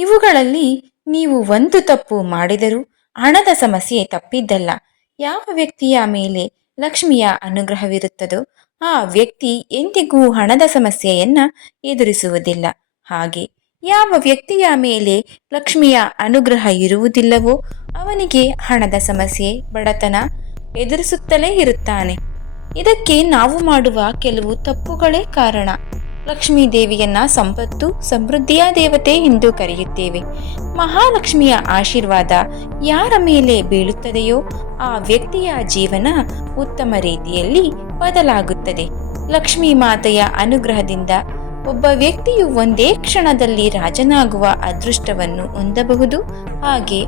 ಇವುಗಳಲ್ಲಿ ನೀವು ಒಂದು ತಪ್ಪು ಮಾಡಿದರೂ ಹಣದ ಸಮಸ್ಯೆ ತಪ್ಪಿದ್ದಲ್ಲ. ಯಾವ ವ್ಯಕ್ತಿಯ ಮೇಲೆ ಲಕ್ಷ್ಮಿಯ ಅನುಗ್ರಹವಿರುತ್ತದೋ ಆ ವ್ಯಕ್ತಿ ಎಂದಿಗೂ ಹಣದ ಸಮಸ್ಯೆಯನ್ನ ಎದುರಿಸುವುದಿಲ್ಲ. ಹಾಗೆ ಯಾವ ವ್ಯಕ್ತಿಯ ಮೇಲೆ ಲಕ್ಷ್ಮಿಯ ಅನುಗ್ರಹ ಇರುವುದಿಲ್ಲವೋ ಅವನಿಗೆ ಹಣದ ಸಮಸ್ಯೆ, ಬಡತನ ಎದುರಿಸುತ್ತಲೇ ಇರುತ್ತಾನೆ. ಇದಕ್ಕೆ ನಾವು ಮಾಡುವ ಕೆಲವು ತಪ್ಪುಗಳೇ ಕಾರಣ. ಲಕ್ಷ್ಮೀ ದೇವಿಯನ್ನ ಸಂಪತ್ತು, ಸಮೃದ್ಧಿಯ ದೇವತೆ ಎಂದು ಕರೆಯುತ್ತೇವೆ. ಮಹಾಲಕ್ಷ್ಮಿಯ ಆಶೀರ್ವಾದ ಯಾರ ಮೇಲೆ ಬೀಳುತ್ತದೆಯೋ ಆ ವ್ಯಕ್ತಿಯ ಜೀವನ ಉತ್ತಮ ರೀತಿಯಲ್ಲಿ ಬದಲಾಗುತ್ತದೆ. ಲಕ್ಷ್ಮೀ ಮಾತೆಯ ಅನುಗ್ರಹದಿಂದ ಒಬ್ಬ ವ್ಯಕ್ತಿಯು ಒಂದೇ ಕ್ಷಣದಲ್ಲಿ ರಾಜನಾಗುವ ಅದೃಷ್ಟವನ್ನು ಹೊಂದಬಹುದು. ಹಾಗೆ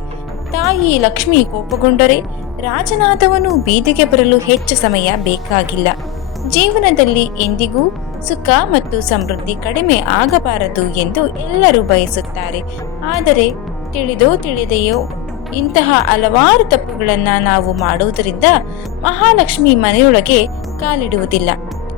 ತಾಯಿ ಲಕ್ಷ್ಮಿ ಕೋಪಗೊಂಡರೆ ರಾಜನಾದವನು ಬೀದಿಗೆ ಬರಲು ಹೆಚ್ಚು ಸಮಯ ಬೇಕಾಗಿಲ್ಲ. ಜೀವನದಲ್ಲಿ ಎಂದಿಗೂ ಸುಖ ಮತ್ತು ಸಮೃದ್ಧಿ ಕಡಿಮೆ ಆಗಬಾರದು ಎಂದು ಎಲ್ಲರೂ ಬಯಸುತ್ತಾರೆ. ಆದರೆ ತಿಳಿದೋ ತಿಳಿದೆಯೋ ಇಂತಹ ಹಲವಾರು ತಪ್ಪುಗಳನ್ನು ನಾವು ಮಾಡುವುದರಿಂದ ಮಹಾಲಕ್ಷ್ಮಿ ಮನೆಯೊಳಗೆ ಕಾಲಿಡುವುದಿಲ್ಲ.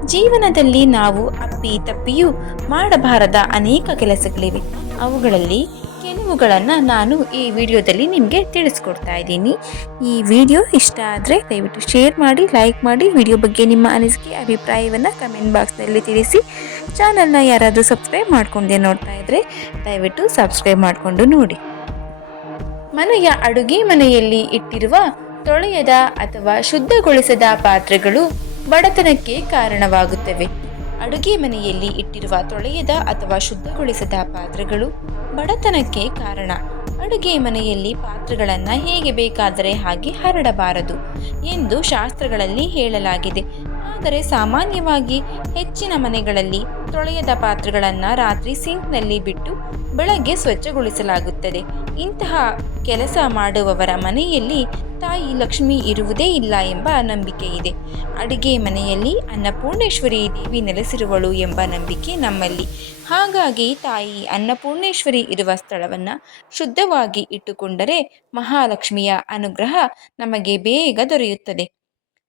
ಜೀವನದಲ್ಲಿ ನಾವು ಅಪ್ಪಿ ತಪ್ಪಿಯೂ ಮಾಡಬಾರದ ಅನೇಕ ಕೆಲಸಗಳಿವೆ. ಅವುಗಳಲ್ಲಿ ಕೆಲವುಗಳನ್ನು ನಾನು ಈ ವಿಡಿಯೋದಲ್ಲಿ ನಿಮಗೆ ತಿಳಿಸ್ಕೊಡ್ತಾ ಇದ್ದೀನಿ. ಈ ವಿಡಿಯೋ ಇಷ್ಟ ಆದರೆ ದಯವಿಟ್ಟು ಶೇರ್ ಮಾಡಿ, ಲೈಕ್ ಮಾಡಿ, ವಿಡಿಯೋ ಬಗ್ಗೆ ನಿಮ್ಮ ಅನಿಸಿಕೆ, ಅಭಿಪ್ರಾಯವನ್ನು ಕಮೆಂಟ್ ಬಾಕ್ಸ್ನಲ್ಲಿ ತಿಳಿಸಿ. ಚಾನಲ್ನ ಯಾರಾದರೂ ಸಬ್ಸ್ಕ್ರೈಬ್ ಮಾಡ್ಕೊಂಡೆ ನೋಡ್ತಾ ಇದ್ದರೆ ದಯವಿಟ್ಟು ಸಬ್ಸ್ಕ್ರೈಬ್ ಮಾಡಿಕೊಂಡು ನೋಡಿ. ಮನೆಯ ಅಡುಗೆ ಮನೆಯಲ್ಲಿ ಇಟ್ಟಿರುವ ತೊಳೆಯದ ಅಥವಾ ಶುದ್ಧಗೊಳಿಸದ ಪಾತ್ರೆಗಳು ಬಡತನಕ್ಕೆ ಕಾರಣವಾಗುತ್ತವೆ. ಅಡುಗೆ ಮನೆಯಲ್ಲಿ ಇಟ್ಟಿರುವ ತೊಳೆಯದ ಅಥವಾ ಶುದ್ಧಗೊಳಿಸದ ಪಾತ್ರೆಗಳು ಬಡತನಕ್ಕೆ ಕಾರಣ. ಅಡುಗೆ ಮನೆಯಲ್ಲಿ ಪಾತ್ರೆಗಳನ್ನು ಹೇಗೆ ಬೇಕಾದರೆ ಹಾಗೆ ಹರಡಬಾರದು ಎಂದು ಶಾಸ್ತ್ರಗಳಲ್ಲಿ ಹೇಳಲಾಗಿದೆ. ಆದರೆ ಸಾಮಾನ್ಯವಾಗಿ ಹೆಚ್ಚಿನ ಮನೆಗಳಲ್ಲಿ ತೊಳೆಯದ ಪಾತ್ರೆಗಳನ್ನು ರಾತ್ರಿ ಸಿಂಕ್ನಲ್ಲಿ ಬಿಟ್ಟು ಬೆಳಗ್ಗೆ ಸ್ವಚ್ಛಗೊಳಿಸಲಾಗುತ್ತದೆ. ಇಂತಹ ಕೆಲಸ ಮಾಡುವವರ ಮನೆಯಲ್ಲಿ ತಾಯಿ ಲಕ್ಷ್ಮಿ ಇರುವುದೇ ಇಲ್ಲ ಎಂಬ ನಂಬಿಕೆ ಇದೆ. ಅಡುಗೆ ಮನೆಯಲ್ಲಿ ಅನ್ನಪೂರ್ಣೇಶ್ವರಿ ದೇವಿ ನೆಲೆಸಿರುವಳು ಎಂಬ ನಂಬಿಕೆ ನಮ್ಮಲ್ಲಿ. ಹಾಗಾಗಿ ತಾಯಿ ಅನ್ನಪೂರ್ಣೇಶ್ವರಿ ಇರುವ ಸ್ಥಳವನ್ನು ಶುದ್ಧವಾಗಿ ಇಟ್ಟುಕೊಂಡರೆ ಮಹಾಲಕ್ಷ್ಮಿಯ ಅನುಗ್ರಹ ನಮಗೆ ಬೇಗ ದೊರೆಯುತ್ತದೆ.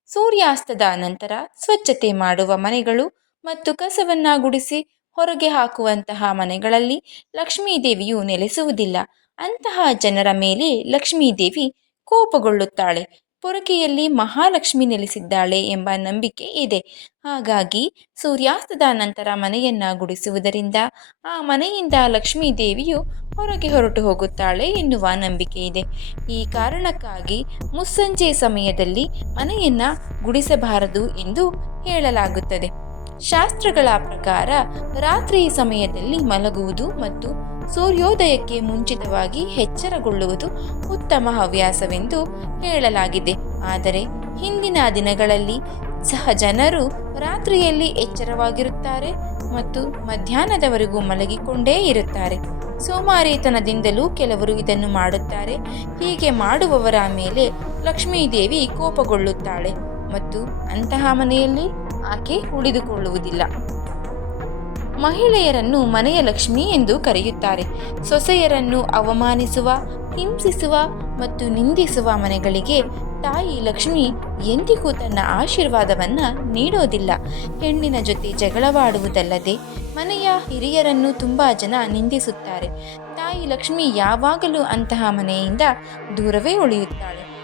ಸೂರ್ಯಾಸ್ತದ ನಂತರ ಸ್ವಚ್ಛತೆ ಮಾಡುವ ಮನೆಗಳು ಮತ್ತು ಕಸವನ್ನ ಗುಡಿಸಿ ಹೊರಗೆ ಹಾಕುವಂತಹ ಮನೆಗಳಲ್ಲಿ ಲಕ್ಷ್ಮೀ ದೇವಿಯು ನೆಲೆಸುವುದಿಲ್ಲ. ಅಂತಹ ಜನರ ಮೇಲೆ ಲಕ್ಷ್ಮೀದೇವಿ ಕೋಪಗೊಳ್ಳುತ್ತಾಳೆ. ಪೊರಕೆಯಲ್ಲಿ ಮಹಾಲಕ್ಷ್ಮಿ ನೆಲೆಸಿದ್ದಾಳೆ ಎಂಬ ನಂಬಿಕೆ ಇದೆ. ಹಾಗಾಗಿ ಸೂರ್ಯಾಸ್ತದ ನಂತರ ಮನೆಯನ್ನ ಗುಡಿಸುವುದರಿಂದ ಆ ಮನೆಯಿಂದ ಲಕ್ಷ್ಮೀ ದೇವಿಯು ಹೊರಗೆ ಹೊರಟು ಹೋಗುತ್ತಾಳೆ ಎನ್ನುವ ನಂಬಿಕೆ ಇದೆ. ಈ ಕಾರಣಕ್ಕಾಗಿ ಮುಸ್ಸಂಜೆ ಸಮಯದಲ್ಲಿ ಮನೆಯನ್ನ ಗುಡಿಸಬಾರದು ಎಂದು ಹೇಳಲಾಗುತ್ತದೆ. ಶಾಸ್ತ್ರಗಳ ಪ್ರಕಾರ ರಾತ್ರಿ ಸಮಯದಲ್ಲಿ ಮಲಗುವುದು ಮತ್ತು ಸೂರ್ಯೋದಯಕ್ಕೆ ಮುಂಚಿತವಾಗಿ ಎಚ್ಚರಗೊಳ್ಳುವುದು ಉತ್ತಮ ಹವ್ಯಾಸವೆಂದು ಹೇಳಲಾಗಿದೆ. ಆದರೆ ಹಿಂದಿನ ದಿನಗಳಲ್ಲಿ ಸಹ ಜನರು ರಾತ್ರಿಯಲ್ಲಿ ಎಚ್ಚರವಾಗಿರುತ್ತಾರೆ ಮತ್ತು ಮಧ್ಯಾಹ್ನದವರೆಗೂ ಮಲಗಿಕೊಂಡೇ ಇರುತ್ತಾರೆ. ಸೋಮಾರಿತನದಿಂದಲೂ ಕೆಲವರು ಇದನ್ನು ಮಾಡುತ್ತಾರೆ. ಹೀಗೆ ಮಾಡುವವರ ಮೇಲೆ ಲಕ್ಷ್ಮೀದೇವಿ ಕೋಪಗೊಳ್ಳುತ್ತಾಳೆ ಮತ್ತು ಅಂತಹ ಮನೆಯಲ್ಲಿ ಆಕೆ ಉಳಿದುಕೊಳ್ಳುವುದಿಲ್ಲ. ಮಹಿಳೆಯರನ್ನು ಮನೆಯ ಲಕ್ಷ್ಮಿ ಎಂದು ಕರೆಯುತ್ತಾರೆ. ಸೊಸೆಯರನ್ನು ಅವಮಾನಿಸುವ, ಹಿಂಸಿಸುವ ಮತ್ತು ನಿಂದಿಸುವ ಮನೆಗಳಿಗೆ ತಾಯಿ ಲಕ್ಷ್ಮಿ ಎಂದಿಗೂ ತನ್ನ ಆಶೀರ್ವಾದವನ್ನು ನೀಡೋದಿಲ್ಲ. ಹೆಣ್ಣಿನ ಜೊತೆ ಜಗಳವಾಡುವುದಲ್ಲದೆ ಮನೆಯ ಹಿರಿಯರನ್ನು ತುಂಬ ಜನ ನಿಂದಿಸುತ್ತಾರೆ. ತಾಯಿ ಲಕ್ಷ್ಮಿ ಯಾವಾಗಲೂ ಅಂತಹ ಮನೆಯಿಂದ ದೂರವೇ ಉಳಿಯುತ್ತಾಳೆ.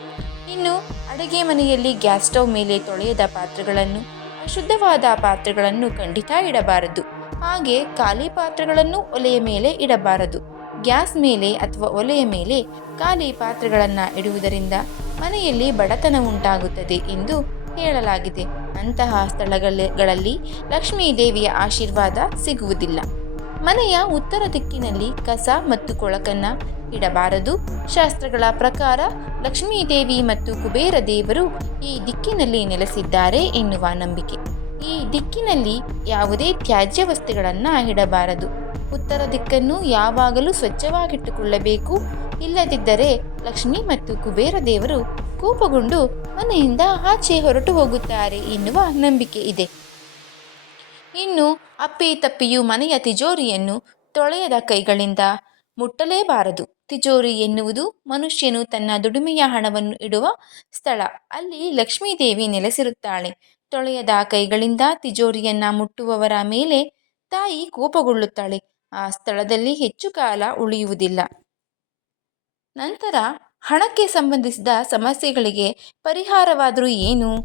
ಇನ್ನು ಅಡುಗೆ ಮನೆಯಲ್ಲಿ ಗ್ಯಾಸ್ ಸ್ಟವ್ ಮೇಲೆ ತೊಳೆಯದ ಪಾತ್ರೆಗಳನ್ನು, ಅಶುದ್ಧವಾದ ಪಾತ್ರೆಗಳನ್ನು ಖಂಡಿತ ಇಡಬಾರದು. ಹಾಗೆ ಖಾಲಿ ಪಾತ್ರೆಗಳನ್ನು ಒಲೆಯ ಮೇಲೆ ಇಡಬಾರದು. ಗ್ಯಾಸ್ ಮೇಲೆ ಅಥವಾ ಒಲೆಯ ಮೇಲೆ ಖಾಲಿ ಪಾತ್ರೆಗಳನ್ನು ಇಡುವುದರಿಂದ ಮನೆಯಲ್ಲಿ ಬಡತನ ಉಂಟಾಗುತ್ತದೆ ಎಂದು ಹೇಳಲಾಗಿದೆ. ಅಂತಹ ಸ್ಥಳಗಳಲ್ಲಿ ಲಕ್ಷ್ಮೀ ದೇವಿಯ ಆಶೀರ್ವಾದ ಸಿಗುವುದಿಲ್ಲ. ಮನೆಯ ಉತ್ತರ ದಿಕ್ಕಿನಲ್ಲಿ ಕಸ ಮತ್ತು ಕೊಳಕನ್ನ ಇಡಬಾರದು. ಶಾಸ್ತ್ರಗಳ ಪ್ರಕಾರ ಲಕ್ಷ್ಮೀ ದೇವಿ ಮತ್ತು ಕುಬೇರ ದೇವರು ಈ ದಿಕ್ಕಿನಲ್ಲಿ ನೆಲೆಸಿದ್ದಾರೆ ಎನ್ನುವ ನಂಬಿಕೆ. ಈ ದಿಕ್ಕಿನಲ್ಲಿ ಯಾವುದೇ ತ್ಯಾಜ್ಯ ವಸ್ತುಗಳನ್ನು ಇಡಬಾರದು ಉತ್ತರ ದಿಕ್ಕನ್ನು ಯಾವಾಗಲೂ ಸ್ವಚ್ಛವಾಗಿಟ್ಟುಕೊಳ್ಳಬೇಕು. ಇಲ್ಲದಿದ್ದರೆ ಲಕ್ಷ್ಮಿ ಮತ್ತು ಕುಬೇರ ದೇವರು ಕೋಪಗೊಂಡು ಮನೆಯಿಂದ ಆಚೆ ಹೊರಟು ಹೋಗುತ್ತಾರೆ ಎನ್ನುವ ನಂಬಿಕೆ ಇದೆ. ಇನ್ನು ಅಪ್ಪಿ ತಪ್ಪಿಯು ಮನೆಯ ತಿಜೋರಿಯನ್ನು ತೊಳೆಯದ ಕೈಗಳಿಂದ ಮುಟ್ಟಲೇಬಾರದು. ತಿಜೋರಿ ಎನ್ನುವುದು ಮನುಷ್ಯನು ತನ್ನ ದುಡಿಮೆಯ ಹಣವನ್ನು ಇಡುವ ಸ್ಥಳ. ಅಲ್ಲಿ ಲಕ್ಷ್ಮೀದೇವಿ ನೆಲೆಸಿರುತ್ತಾಳೆ. ತೊಳೆಯದ ಕೈಗಳಿಂದ ತಿಜೋರಿಯನ್ನ ಮುಟ್ಟುವವರ ಮೇಲೆ ತಾಯಿ ಕೋಪಗೊಳ್ಳುತ್ತಾಳೆ. ಆ ಸ್ಥಳದಲ್ಲಿ ಹೆಚ್ಚು ಕಾಲ ಉಳಿಯುವುದಿಲ್ಲ. ನಂತರ ಹಣಕ್ಕೆ ಸಂಬಂಧಿಸಿದ ಸಮಸ್ಯೆಗಳಿಗೆ ಪರಿಹಾರವಾದರೂ ಏನು?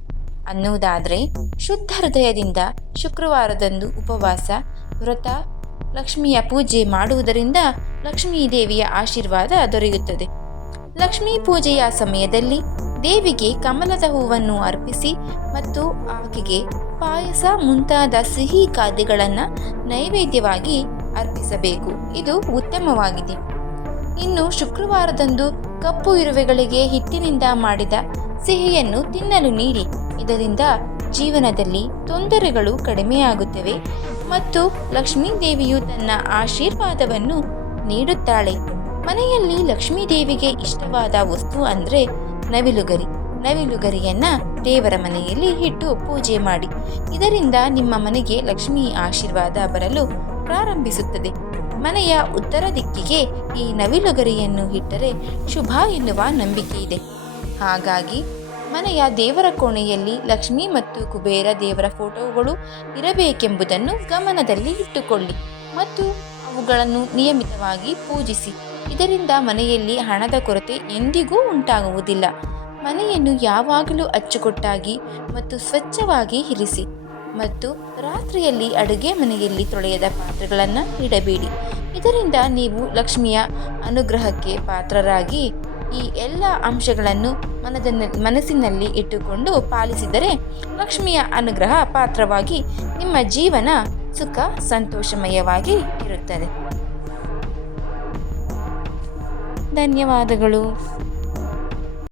ಅನ್ನುವುದಾದರೆ, ಶುದ್ಧ ಹೃದಯದಿಂದ ಶುಕ್ರವಾರದಂದು ಉಪವಾಸ, ವ್ರತ, ಲಕ್ಷ್ಮಿಯ ಪೂಜೆ ಮಾಡುವುದರಿಂದ ಲಕ್ಷ್ಮೀ ದೇವಿಯ ಆಶೀರ್ವಾದ ದೊರೆಯುತ್ತದೆ. ಲಕ್ಷ್ಮೀ ಪೂಜೆಯ ಸಮಯದಲ್ಲಿ ದೇವಿಗೆ ಕಮಲದ ಹೂವನ್ನು ಅರ್ಪಿಸಿ ಮತ್ತು ಆಕೆಗೆ ಪಾಯಸ ಮುಂತಾದ ಸಿಹಿ ಖಾದ್ಯಗಳನ್ನು ನೈವೇದ್ಯವಾಗಿ ಅರ್ಪಿಸಬೇಕು. ಇದು ಉತ್ತಮವಾಗಿದೆ. ಇನ್ನು ಶುಕ್ರವಾರದಂದು ಕಪ್ಪು ಇರುವೆಗಳಿಗೆ ಹಿಟ್ಟಿನಿಂದ ಮಾಡಿದ ಸಿಹಿಯನ್ನು ತಿನ್ನಲು ನೀಡಿ. ಇದರಿಂದ ಜೀವನದಲ್ಲಿ ತೊಂದರೆಗಳು ಕಡಿಮೆಯಾಗುತ್ತವೆ ಮತ್ತು ಲಕ್ಷ್ಮೀ ದೇವಿಯು ತನ್ನ ಆಶೀರ್ವಾದವನ್ನು ನೀಡುತ್ತಾಳೆ. ಮನೆಯಲ್ಲಿ ಲಕ್ಷ್ಮೀ ದೇವಿಗೆ ಇಷ್ಟವಾದ ವಸ್ತು ಅಂದರೆ ನವಿಲುಗರಿ. ನವಿಲುಗರಿಯನ್ನ ದೇವರ ಮನೆಯಲ್ಲಿ ಇಟ್ಟು ಪೂಜೆ ಮಾಡಿ. ಇದರಿಂದ ನಿಮ್ಮ ಮನೆಗೆ ಲಕ್ಷ್ಮಿ ಆಶೀರ್ವಾದ ಬರಲು ಪ್ರಾರಂಭಿಸುತ್ತದೆ. ಮನೆಯ ಉತ್ತರ ದಿಕ್ಕಿಗೆ ಈ ನವಿಲುಗರಿಯನ್ನು ಇಟ್ಟರೆ ಶುಭ ಎನ್ನುವ ನಂಬಿಕೆ ಇದೆ. ಹಾಗಾಗಿ ಮನೆಯ ದೇವರ ಕೋಣೆಯಲ್ಲಿ ಲಕ್ಷ್ಮಿ ಮತ್ತು ಕುಬೇರ ದೇವರ ಫೋಟೋಗಳು ಇರಬೇಕೆಂಬುದನ್ನು ಗಮನದಲ್ಲಿ ಇಟ್ಟುಕೊಳ್ಳಿ. ಮತ್ತು ಅವುಗಳನ್ನು ನಿಯಮಿತವಾಗಿ ಪೂಜಿಸಿ. ಇದರಿಂದ ಮನೆಯಲ್ಲಿ ಹಣದ ಕೊರತೆ ಎಂದಿಗೂ ಉಂಟಾಗುವುದಿಲ್ಲ. ಮನೆಯನ್ನು ಯಾವಾಗಲೂ ಅಚ್ಚುಕಟ್ಟಾಗಿ ಮತ್ತು ಸ್ವಚ್ಛವಾಗಿ ಇರಿಸಿ ಮತ್ತು ರಾತ್ರಿಯಲ್ಲಿ ಅಡುಗೆ ಮನೆಯಲ್ಲಿ ತೊಳೆಯದ ಪಾತ್ರೆಗಳನ್ನು ಇಡಬೇಡಿ. ಇದರಿಂದ ನೀವು ಲಕ್ಷ್ಮಿಯ ಅನುಗ್ರಹಕ್ಕೆ ಪಾತ್ರರಾಗಿ ಈ ಎಲ್ಲ ಅಂಶಗಳನ್ನು ಮನದ ಮನಸ್ಸಿನಲ್ಲಿ ಇಟ್ಟುಕೊಂಡು ಪಾಲಿಸಿದರೆ ಲಕ್ಷ್ಮಿಯ ಅನುಗ್ರಹ ಪಾತ್ರವಾಗಿ ನಿಮ್ಮ ಜೀವನ ಸುಖ ಸಂತೋಷಮಯವಾಗಿ ಇರುತ್ತದೆ. ಧನ್ಯವಾದಗಳು.